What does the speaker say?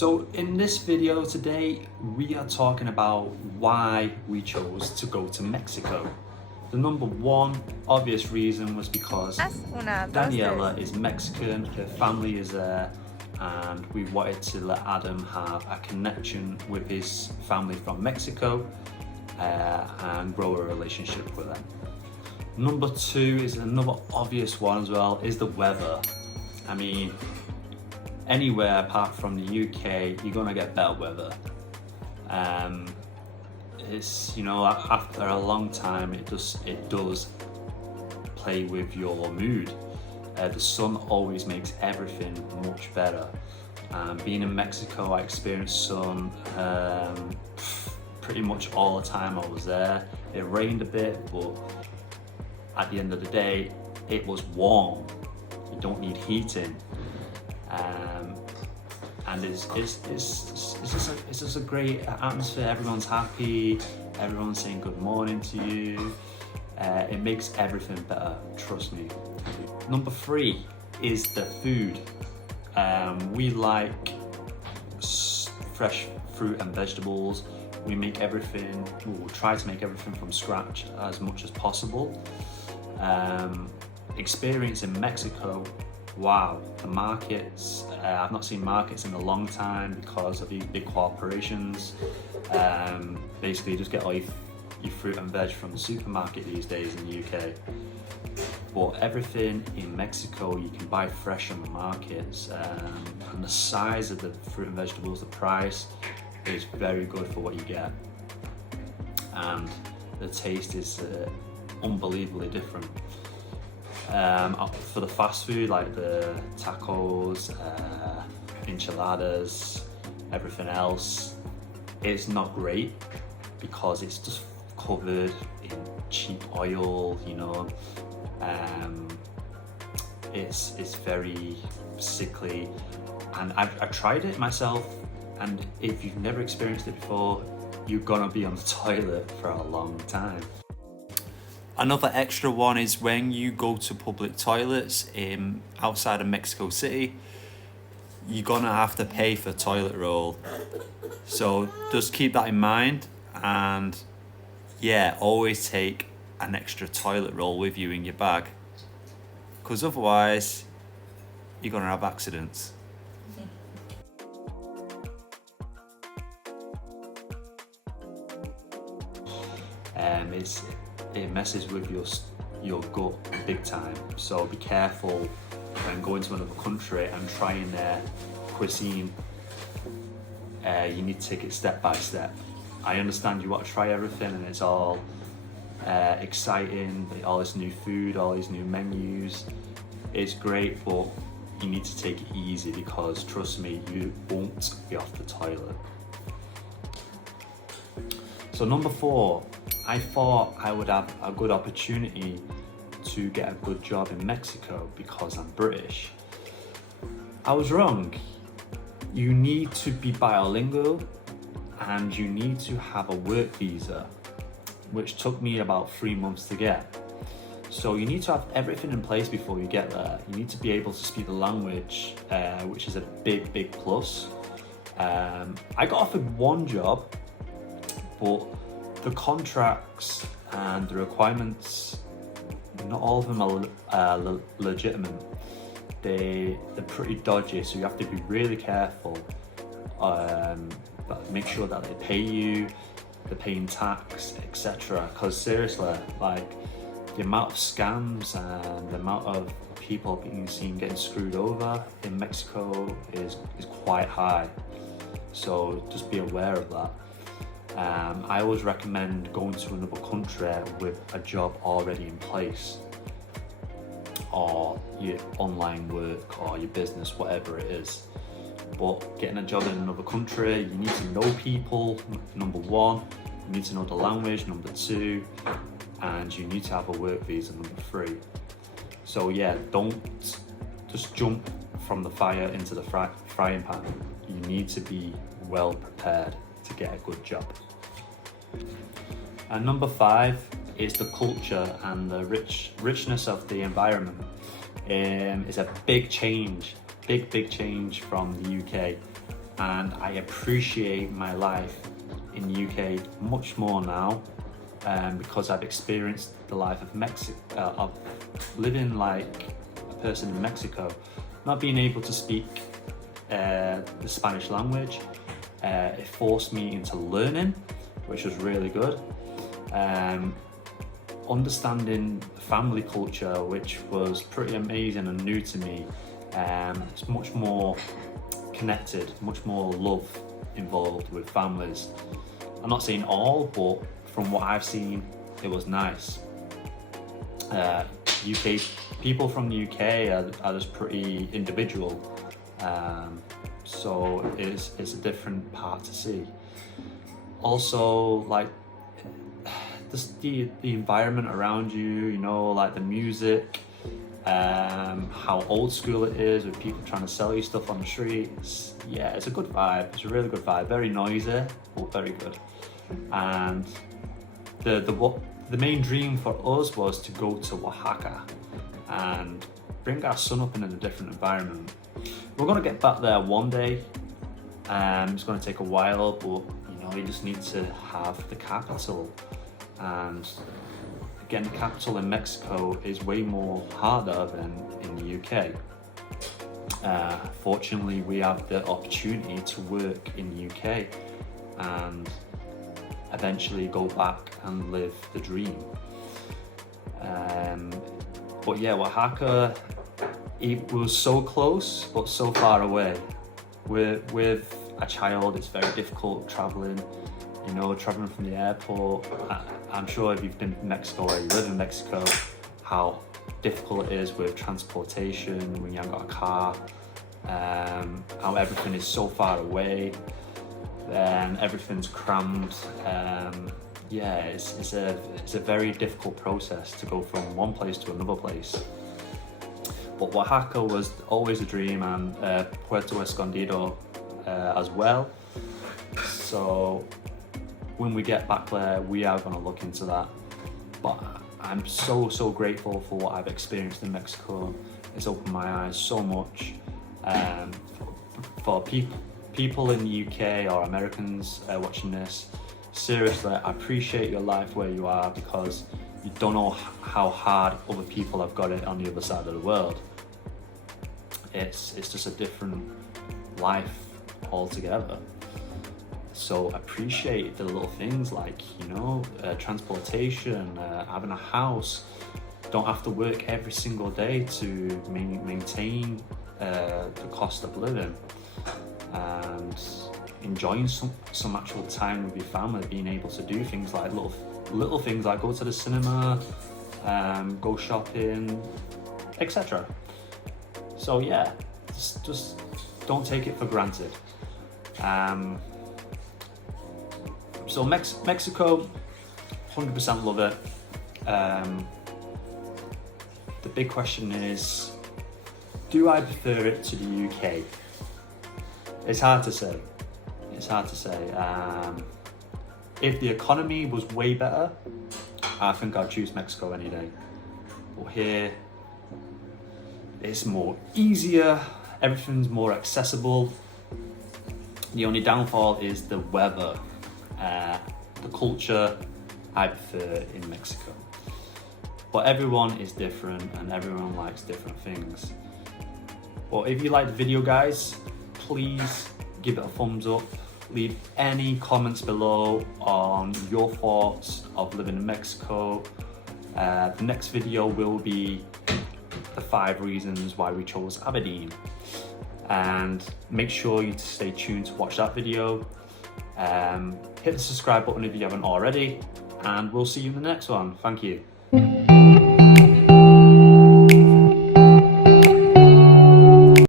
So in this video today, we are talking about why we chose to go to Mexico. The number one obvious reason was because Daniela is Mexican, her family is there, and we wanted to let Adam have a connection with his family from Mexico and grow a relationship with them. Number two is another obvious one as well, is the weather. I mean, anywhere apart from the UK, you're gonna get better weather. It's, you know, after a long time, it does play with your mood. The sun always makes everything much better. Being in Mexico, I experienced sun pretty much all the time I was there. It rained a bit, but at the end of the day, it was warm. You don't need heating. And it's just a great atmosphere. Everyone's happy, everyone's saying good morning to you. It makes everything better, trust me. Number three is the food. We like fresh fruit and vegetables. We make everything, we'll try to make everything from scratch as much as possible. Experience in Mexico, wow, the markets, I've not seen markets in a long time because of these big corporations. Basically, you just get all your fruit and veg from the supermarket these days in the UK. But everything in Mexico you can buy fresh on the markets, and the size of the fruit and vegetables, the price is very good for what you get. And the taste is unbelievably different. For the fast food, like the tacos, enchiladas, everything else, it's not great because it's just covered in cheap oil, you know. It's very sickly, and I've tried it myself, and if you've never experienced it before, you're gonna be on the toilet for a long time. Another extra one is when you go to public toilets outside of Mexico City, you're gonna have to pay for toilet roll. So just keep that in mind, and yeah, always take an extra toilet roll with you in your bag, because otherwise you're gonna have accidents. It messes with your gut big time, so be careful when going to another country and trying their cuisine. You need to take it step by step. I understand you want to try everything and it's all exciting, all this new food, all these new menus. It's great, but you need to take it easy, because trust me, you won't be off the toilet. So number four, I thought I would have a good opportunity to get a good job in Mexico because I'm British. I was wrong. You need to be bilingual and you need to have a work visa, which took me about 3 months to get. So you need to have everything in place before you get there. You need to be able to speak the language, which is a big plus. I got offered one job, but the contracts and the requirements, not all of them are legitimate. They're pretty dodgy, so you have to be really careful. Make sure that they pay you, they're paying tax, etc. Because seriously, like, the amount of scams and the amount of people being seen getting screwed over in Mexico is quite high. So just be aware of that. I always recommend going to another country with a job already in place, or your online work or your business, whatever it is. But getting a job in another country, you need to know people, number one, you need to know the language, number two, and you need to have a work visa, number three. So yeah, don't just jump from the fire into the frying pan. You need to be well prepared to get a good job. And number five is the culture and the richness of the environment. It's a big change from the UK. and I appreciate my life in the UK much more now, because I've experienced the life of living like a person in Mexico, not being able to speak the Spanish language. It forced me into learning, which was really good. Understanding family culture, which was pretty amazing and new to me. It's much more connected, much more love involved with families. I'm not saying all, but from what I've seen, it was nice. UK people from the UK are just pretty individual, so it's a different part to see. Also, like just the environment around you, you know, like the music, how old school it is with people trying to sell you stuff on the streets. Yeah, it's a good vibe. It's a really good vibe. Very noisy, but very good. And the main dream for us was to go to Oaxaca and bring our son up in a different environment. We're gonna get back there one day. It's gonna take a while, but you know, you just need to have the capital. And again, the capital in Mexico is way more harder than in the UK. Fortunately, we have the opportunity to work in the UK and eventually go back and live the dream. But yeah, Oaxaca, it was so close but so far away. With a child, it's very difficult traveling. You know, traveling from the airport. I'm sure if you've been to Mexico or you live in Mexico, how difficult it is with transportation when you haven't got a car. How everything is so far away, and everything's crammed. Yeah, it's a very difficult process to go from one place to another place. But Oaxaca was always a dream, and Puerto Escondido as well. So when we get back there, we are going to look into that. But I'm so grateful for what I've experienced in Mexico. It's opened my eyes so much. For people in the UK or Americans watching this, seriously, I appreciate your life where you are, because you don't know how hard other people have got it on the other side of the world. It's just a different life altogether. So appreciate the little things like, you know, transportation, having a house, don't have to work every single day to maintain the cost of living, and enjoying some actual time with your family, being able to do things like little things like go to the cinema, go shopping, etc. So yeah, just don't take it for granted. So Mexico, 100% love it. The big question is, do I prefer it to the UK? It's hard to say. If the economy was way better, I think I'd choose Mexico any day. But here, it's more easier, everything's more accessible. The only downfall is the weather. The culture I prefer in Mexico. But everyone is different and everyone likes different things. But if you like the video, guys, please give it a thumbs up. Leave any comments below on your thoughts of living in Mexico. The next video will be the 5 reasons why we chose Aberdeen. And make sure you stay tuned to watch that video. Hit the subscribe button if you haven't already, and we'll see you in the next one. Thank you.